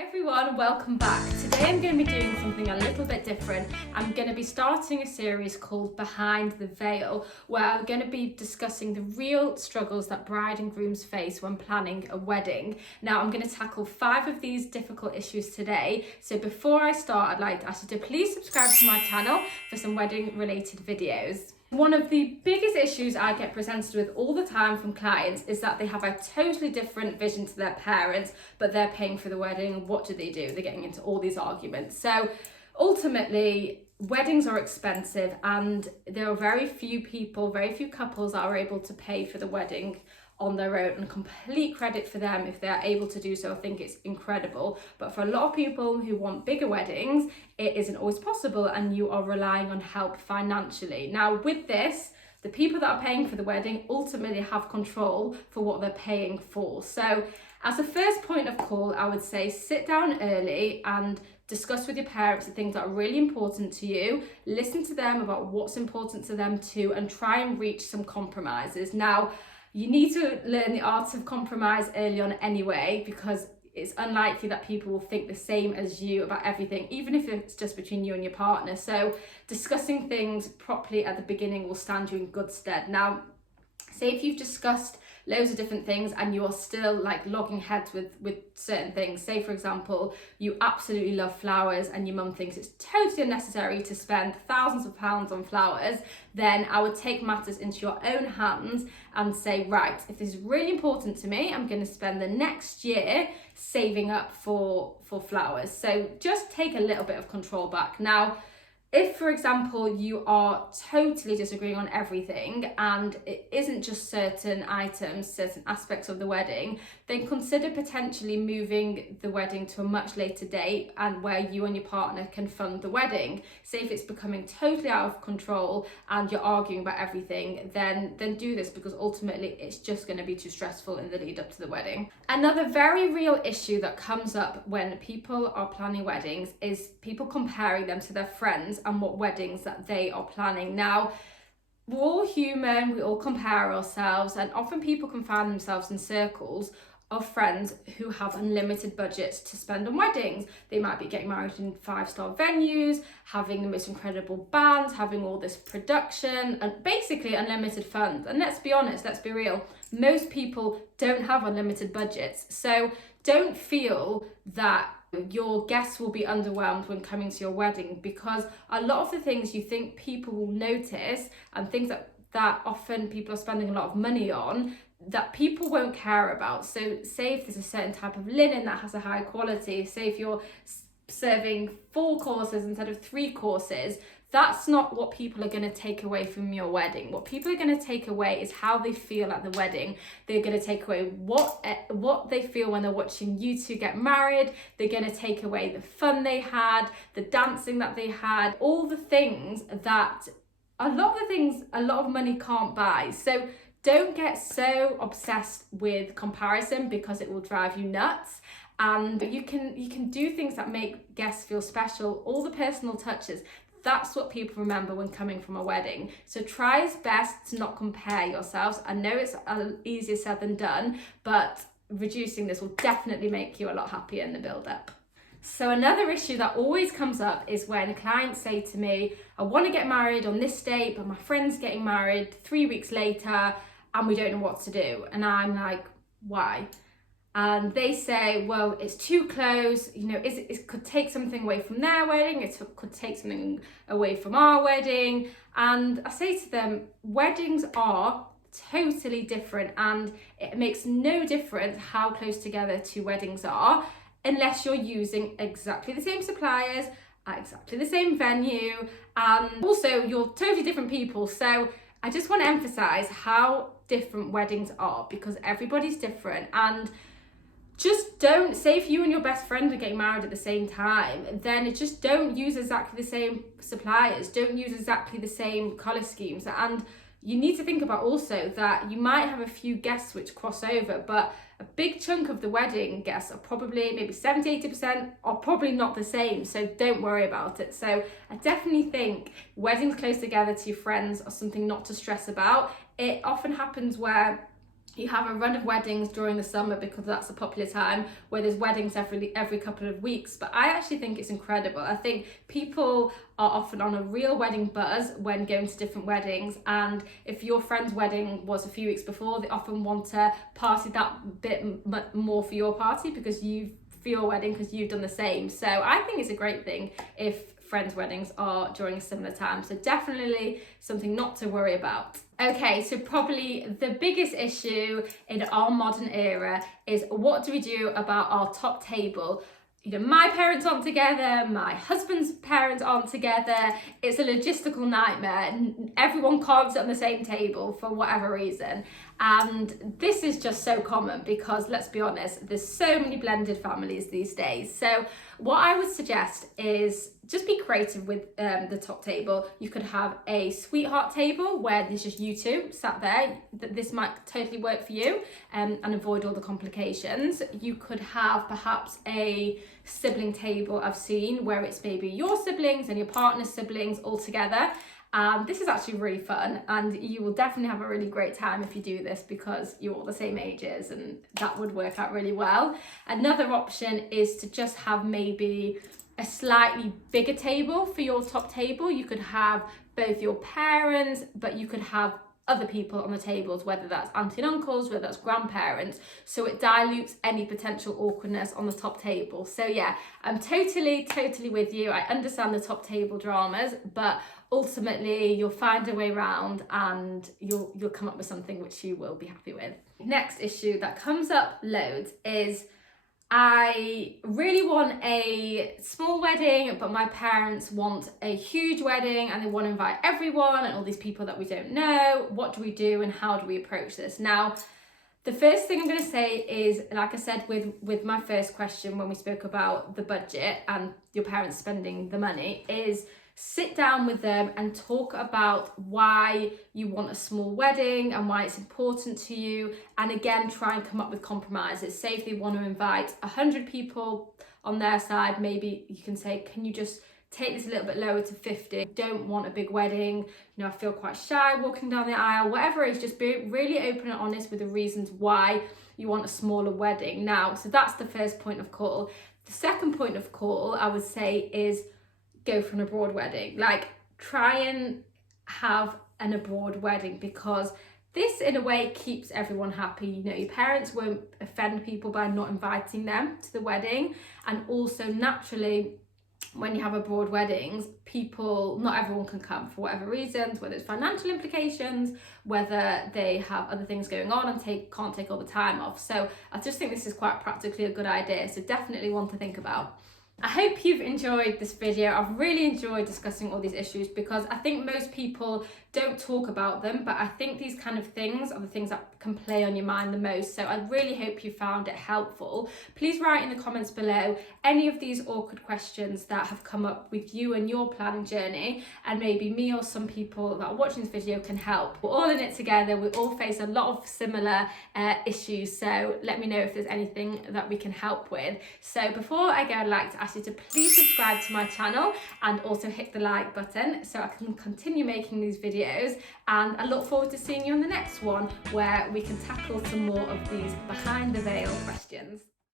Hi everyone, welcome back. Today I'm going to be doing something a little bit different. I'm going to be starting a series called Behind the Veil, where I'm going to be discussing the real struggles that bride and grooms face when planning a wedding. Now I'm going to tackle 5 of these difficult issues today. So before I start, I'd like to ask you to please subscribe to my channel for some wedding related videos. One of the biggest issues I get presented with all the time from clients is that they have a totally different vision to their parents, but they're paying for the wedding. What do? They're getting into all these arguments. So ultimately, weddings are expensive and there are very few couples that are able to pay for the wedding on their own, and complete credit for them if they're able to do so. I think it's incredible. But for a lot of people who want bigger weddings, it isn't always possible and you are relying on help financially. Now with this, the people that are paying for the wedding ultimately have control for what they're paying for. So as a first point of call, I would say sit down early and discuss with your parents the things that are really important to you. Listen to them about what's important to them too, and try and reach some compromises. Now, you need to learn the art of compromise early on anyway, because it's unlikely that people will think the same as you about everything, even if it's just between you and your partner. So discussing things properly at the beginning will stand you in good stead. Now, say if you've discussed loads of different things and you're still like logging heads with certain things. Say for example, you absolutely love flowers and your mum thinks it's totally unnecessary to spend thousands of pounds on flowers, then I would take matters into your own hands and say, right, if this is really important to me, I'm going to spend the next year saving up for flowers. So just take a little bit of control back. Now, if, for example, you are totally disagreeing on everything and it isn't just certain items, certain aspects of the wedding, then consider potentially moving the wedding to a much later date and where you and your partner can fund the wedding. Say if it's becoming totally out of control and you're arguing about everything, then do this, because ultimately it's just going to be too stressful in the lead up to the wedding. Another very real issue that comes up when people are planning weddings is people comparing them to their friends and what weddings that they are planning. Now, we're all human, we all compare ourselves, and often people can find themselves in circles of friends who have unlimited budgets to spend on weddings. They might be getting married in 5-star venues, having the most incredible bands, having all this production, and basically unlimited funds. And let's be honest, let's be real, most people don't have unlimited budgets. So don't feel that your guests will be underwhelmed when coming to your wedding, because a lot of the things you think people will notice and things that often people are spending a lot of money on, that people won't care about. So say if there's a certain type of linen that has a high quality, say if you're serving 4 courses instead of 3 courses, that's not what people are going to take away from your wedding. What people are going to take away is how they feel at the wedding. They're going to take away what they feel when they're watching you two get married. They're going to take away the fun they had, the dancing that they had, all the things that a lot of money can't buy. So don't get so obsessed with comparison, because it will drive you nuts. And you can do things that make guests feel special, all the personal touches. That's what people remember when coming from a wedding. So try as best to not compare yourselves. I know it's easier said than done, but reducing this will definitely make you a lot happier in the build-up. So another issue that always comes up is when clients say to me, I want to get married on this date, but my friend's getting married 3 weeks later and we don't know what to do. And I'm like, why? And they say, well, it's too close, it could take something away from their wedding, it could take something away from our wedding. And I say to them, weddings are totally different, and it makes no difference how close together 2 weddings are, unless you're using exactly the same suppliers at exactly the same venue, and also you're totally different people. So I just want to emphasize how different weddings are, because everybody's different. And just don't, say if you and your best friend are getting married at the same time, then just don't use exactly the same suppliers, don't use exactly the same colour schemes. And you need to think about also that you might have a few guests which cross over, but a big chunk of the wedding guests are probably, maybe 70-80% are probably not the same, so don't worry about it. So I definitely think weddings close together to your friends are something not to stress about. It often happens where You have a run of weddings during the summer because that's a popular time where there's weddings every couple of weeks. But I actually think it's incredible. I think people are often on a real wedding buzz when going to different weddings, and if your friend's wedding was a few weeks before, they often want to party that bit more for your party because for your wedding, because you've done the same. So I think it's a great thing if friends' weddings are during a similar time. So definitely something not to worry about. Okay, so probably the biggest issue in our modern era is, what do we do about our top table? You know, my parents aren't together, my husband's parents aren't together. It's a logistical nightmare. Everyone can't sit on the same table for whatever reason. And this is just so common because, let's be honest, there's so many blended families these days. So what I would suggest is just be creative with the top table. You could have a sweetheart table where there's just you two sat there. This might totally work for you, and avoid all the complications. You could have perhaps a sibling table I've seen where it's maybe your siblings and your partner's siblings all together. This is actually really fun, and you will definitely have a really great time if you do this because you're all the same ages, and that would work out really well. Another option is to just have maybe a slightly bigger table for your top table. You could have both your parents, but you could have other people on the tables, whether that's auntie and uncles, whether that's grandparents, so it dilutes any potential awkwardness on the top table. So yeah, I'm totally with you. I understand the top table dramas, but ultimately you'll find a way around and you'll come up with something which you will be happy with. Next issue that comes up loads is, I really want a small wedding, but my parents want a huge wedding and they want to invite everyone and all these people that we don't know. What do we do and how do we approach this? Now, the first thing I'm going to say is, like I said with my first question when we spoke about the budget and your parents spending the money, is sit down with them and talk about why you want a small wedding and why it's important to you. And again, try and come up with compromises. Say if they want to invite 100 people on their side, maybe you can say, can you just take this a little bit lower to 50? Don't want a big wedding. You know, I feel quite shy walking down the aisle, whatever it is, just be really open and honest with the reasons why you want a smaller wedding. Now, so that's the first point of call. The second point of call, I would say, is go for an abroad wedding. Like, try and have an abroad wedding because this in a way keeps everyone happy. You know, your parents won't offend people by not inviting them to the wedding, and also naturally when you have abroad weddings, not everyone can come for whatever reasons, whether it's financial implications, whether they have other things going on and can't take all the time off. So I just think this is quite practically a good idea, so definitely one to think about. I hope you've enjoyed this video. I've really enjoyed discussing all these issues because I think most people don't talk about them, but I think these kind of things are the things that can play on your mind the most. So I really hope you found it helpful. Please write in the comments below any of these awkward questions that have come up with you and your planning journey, and maybe me or some people that are watching this video can help. We're all in it together. We all face a lot of similar issues. So let me know if there's anything that we can help with. So before I go, I'd like to ask you to please subscribe to my channel and also hit the like button so I can continue making these videos. And I look forward to seeing you on the next one where we can tackle some more of these behind the veil questions.